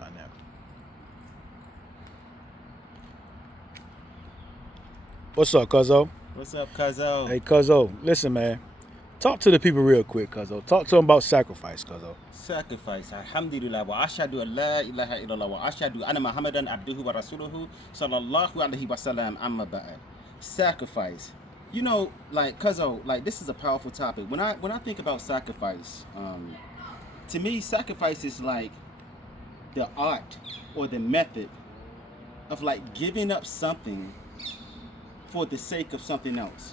starting now. What's up, Cuzzo? What's up, Cuzzo? Hey, Cuzzo, listen, man. Talk to the people real quick, Cuzzo. Talk to them about sacrifice, Cuzzo. Sacrifice. Alhamdulillah. Wa ashadu an la ilaha illallah. Wa ashadu anna Muhammadan abduhu wa rasuluhu. Sallallahu alayhi wa sallam. Amma ba'ad. Sacrifice. You know, like, Cuzzo, like, this is a powerful topic. When I think about sacrifice, to me, sacrifice is like the art or the method of, like, giving up something for the sake of something else.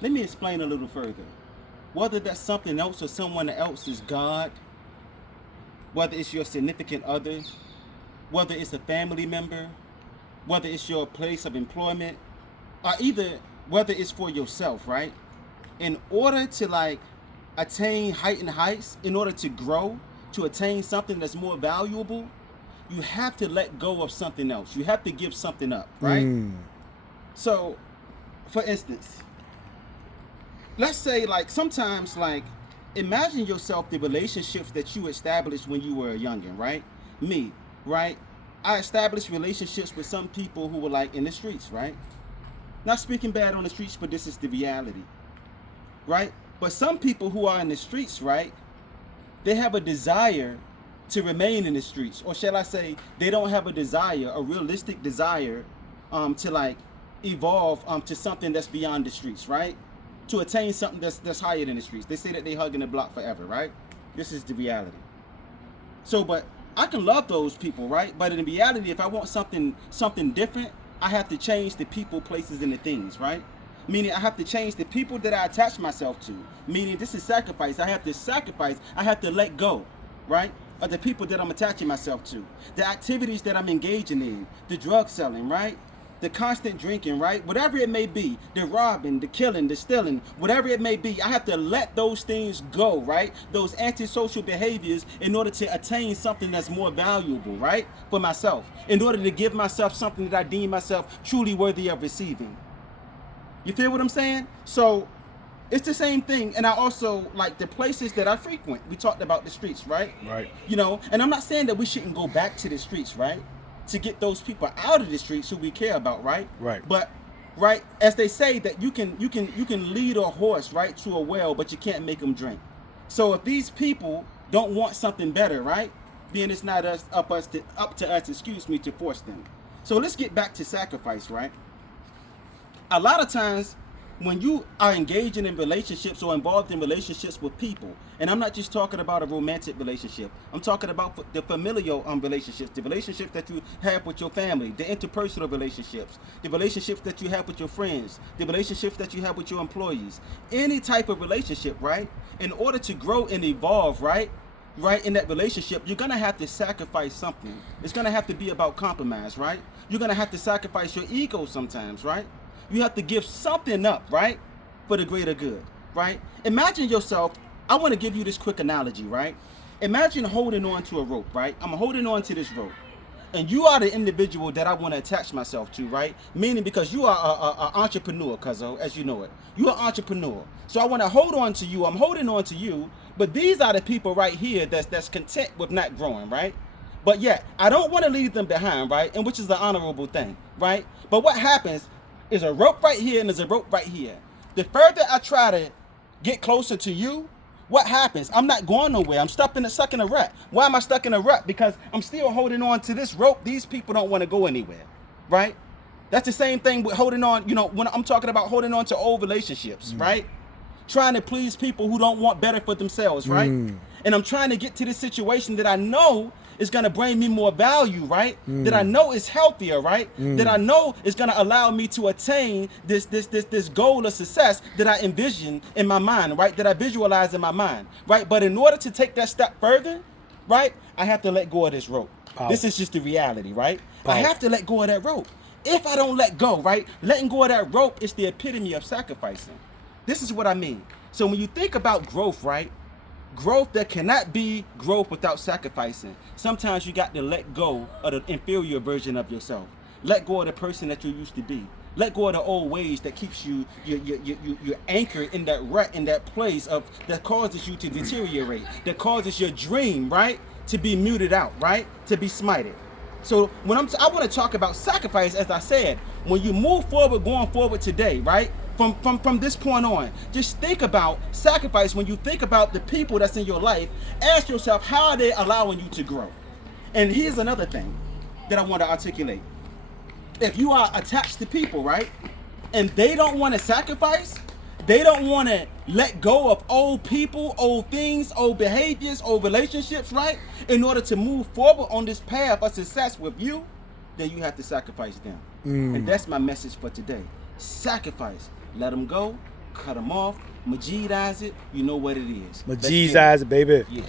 Let me explain a little further. Whether that something else or someone else is God, whether it's your significant other, whether it's a family member, whether it's your place of employment, or either whether it's for yourself, right? In order to, like, attain heightened heights, in order to grow, to attain something that's more valuable, you have to let go of something else. You have to give something up, right? So, for instance, let's say, like, sometimes, like, imagine yourself the relationships that you established when you were a youngin', right? Me, right? I established relationships with some people who were, like, in the streets, right? Not speaking bad on the streets, but this is the reality, right? But some people who are in the streets, right, they have a desire to remain in the streets. Or shall I say, they don't have a desire, a realistic desire, to, like, evolve to something that's beyond the streets, right? To attain something that's higher than the streets. They say that they hugging the block forever, right? This is the reality. So, but I can love those people, right? But in reality, if I want something different, I have to change the people, places, and the things, right? Meaning I have to change the people that I attach myself to. Meaning this is sacrifice. I have to sacrifice. I have to let go, right? Of the people that I'm attaching myself to. The activities that I'm engaging in. The drug selling, right? The constant drinking, right? Whatever it may be, the robbing, the killing, the stealing, whatever it may be, I have to let those things go, right? Those antisocial behaviors in order to attain something that's more valuable, right? For myself. In order to give myself something that I deem myself truly worthy of receiving. You feel what I'm saying? So, it's the same thing. And I also, like, the places that I frequent. We talked about the streets, right? Right. You know, and I'm not saying that we shouldn't go back to the streets, right? To get those people out of the streets who we care about, right? Right. But, right, as they say that you can lead a horse right to a well, but you can't make them drink. So if these people don't want something better, right, then it's not up to us, to force them. So let's get back to sacrifice, right? A lot of times when you are engaging in relationships or involved in relationships with people, and I'm not just talking about a romantic relationship, I'm talking about the familial relationships, the relationships that you have with your family, the interpersonal relationships, the relationships that you have with your friends, the relationships that you have with your employees, any type of relationship, right? In order to grow and evolve, right, in that relationship, you're going to have to sacrifice something. It's going to have to be about compromise, right? You're going to have to sacrifice your ego sometimes, right? You have to give something up, right? For the greater good, right? Imagine yourself, I want to give you this quick analogy, right? Imagine holding on to a rope, right? I'm holding on to this rope. And you are the individual that I want to attach myself to, right? Meaning because you are an entrepreneur, Cuzzo, as you know it. You're an entrepreneur. So I want to hold on to you. I'm holding on to you. But these are the people right here that's content with not growing, right? But yet, I don't want to leave them behind, right? And which is the honorable thing, right? But what happens is a rope right here and there's a rope right here. The further I try to get closer to you, what happens? I'm not going nowhere. I'm stuck in a rut. Why am I stuck in a rut? Because I'm still holding on to this rope. These people don't want to go anywhere, right? That's the same thing with holding on, you know, when I'm talking about holding on to old relationships, right? Trying to please people who don't want better for themselves, right? And I'm trying to get to this situation that I know is going to bring me more value, right? That I know is healthier, right? That I know is going to allow me to attain this goal of success that I envision in my mind, right? That I visualize in my mind, right? But in order to take that step further, right, I have to let go of this rope. Powerful. This is just the reality, right? Powerful. I have to let go of that rope. If I don't let go, right, letting go of that rope is the epitome of sacrificing. This is what I mean. So when you think about growth, right? Growth, that cannot be growth without sacrificing. Sometimes you got to let go of the inferior version of yourself. Let go of the person that you used to be. Let go of the old ways that keeps you're anchored in that rut, in that place of that causes you to deteriorate, that causes your dream, right, to be muted out, right? To be smited. So when I want to talk about sacrifice, as I said, when you move forward, going forward today, right? From this point on, just think about sacrifice. When you think about the people that's in your life, ask yourself, how are they allowing you to grow? And here's another thing that I want to articulate. If you are attached to people, right, and they don't want to sacrifice, they don't want to let go of old people, old things, old behaviors, old relationships, right, in order to move forward on this path of success with you, then you have to sacrifice them. And that's my message for today. Sacrifice. Let them go. Cut them off. Majidize it. You know what it is. Majidize it, baby. Yeah.